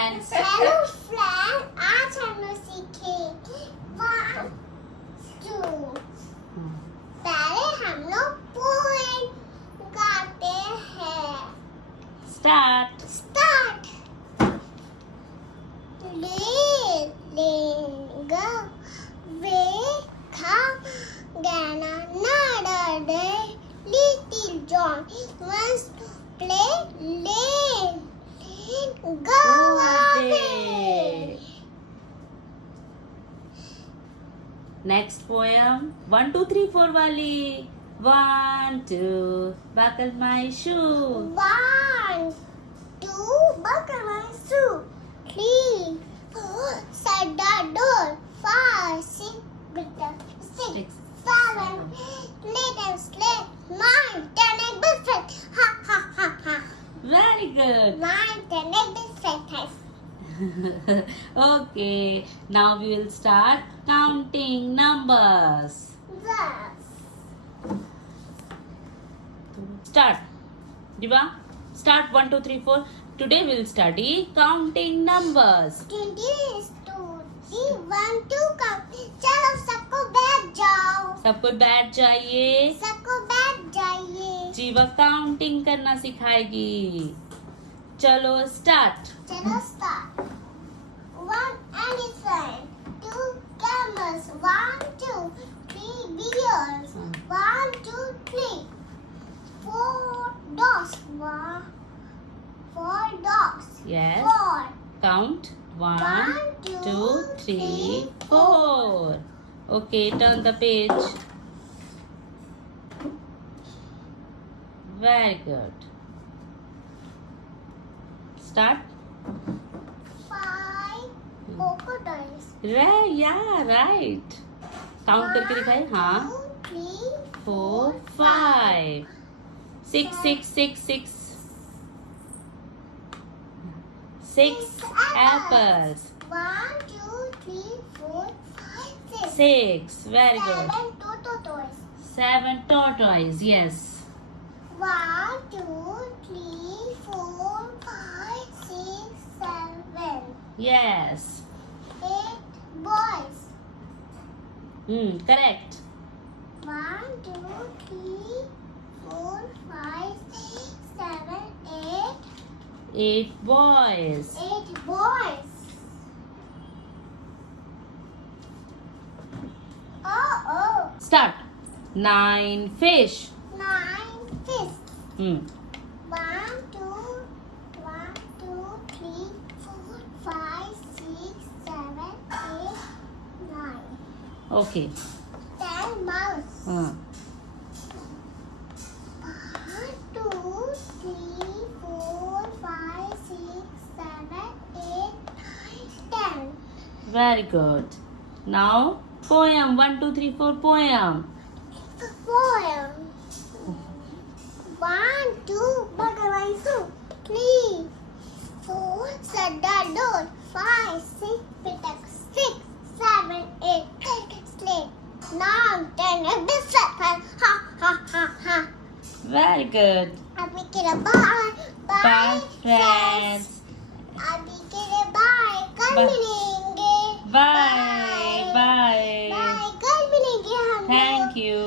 Hello friend, आज हम लोग सीखेंगे 1 2। पहले हम लोग पोएम गाते हैं। Start. Lelinga Vekha Gana Nada Little John must play lane. Go away. Next poem. 1, 2, 3, 4 wali. 1, 2. Buckle my shoe. 1 2 buckle my shoe. 3 4 shut the door. 5 6 7 little slave. 9 10 egg biscuit. Ha ha ha ha. Very good. 9 10 egg biscuit. Okay. Now we will start counting numbers. Yes. Start. Jeeva, start 1, 2, 3, 4. Today we will study counting numbers. 20 2 3 1 2 count. चलो सबको बैठ जाओ. सबको बैठ जाइए. सबको बैठ जाइए. जीवा काउंटिंग करना सिखाएगी. चलो स्टार्ट. चलो start. 1 elephant, 2 camels, 1 2 3 bears, 1 2 3 4 dogs, 4 dogs. Yes. 4 Count. 1, 1 2, 3, 4. Okay, turn the page. Very good. Start. 5 crocodiles. Yeah, right. Count करके दिखाए. हाँ. 2 3 4, 5. 6, 6, 6, 6. 6 apples. 1 2 3 4 5 6. 6. Very good. 7 tortoises. 7 tortoise. Yes. 1 2 3 4 5 6 7. Yes. 8 boys. Correct. 1 2 3 4 5 6 7 8. 8 boys. 8 boys. Oh. Start. 9 fish. 9 fish. Hmm. 1 2 1 2 3 4 5 6 7 8 9. Okay. 10 mouse. 1 2 3 4 5 6 7 8 9 10. Very good. Now poem. 1, 2, 3, 4 poem. Poem. 1 2 buckle my shoe. 3 4 shut the door. 5 6 pick up 6 7 8 slate. 9 10 a biscuit. Ha ha ha ha. Very good. अभी के लिए bye. Bye friends. अभी के लिए bye. कल Bye. मिलेंगे. Bye. Bye. Bye. कल मिलेंगे हम. Thank you.